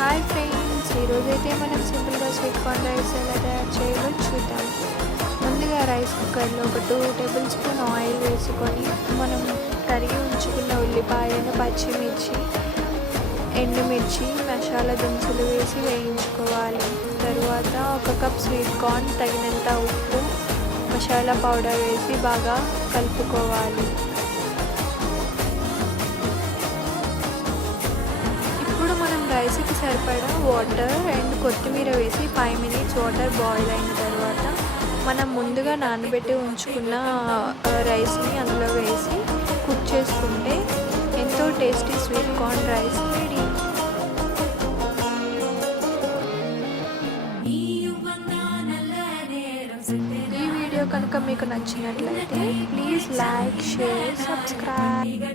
Hi friends, ఈరోజైతే మనం సింపుల్గా స్వీట్ కార్న్ రైస్ ఎలా తయారు చేయాలో చూద్దాం. ముందుగా రైస్ కుక్కర్లో ఒక 2 టేబుల్ స్పూన్ ఆయిల్ వేసుకొని మనం తరిగి ఉంచుకున్న ఉల్లిపాయలు, పచ్చిమిర్చి, ఎండుమిర్చి, మసాలా దినుసులు వేసి వేయించుకోవాలి. తరువాత 1 కప్ స్వీట్ కార్న్, తగినంత ఉప్పు, మసాలా పౌడర్ వేసి బాగా కలుపుకోవాలి. ఇప్పుడు మనం రైస్కి సరిపడా వాటర్ అండ్ కొత్తిమీర వేసి 5 మినిట్స్ వాటర్ బాయిల్ అయిన తర్వాత మనం ముందుగా నానబెట్టి ఉంచుకున్న రైస్ని అందులో వేసి కుక్ చేసుకుంటే ఎంతో tasty sweet corn rice ready. ఈ వీడియో కనుక మీకు నచ్చినట్లయితే ప్లీజ్ లైక్, షేర్, సబ్స్క్రైబ్.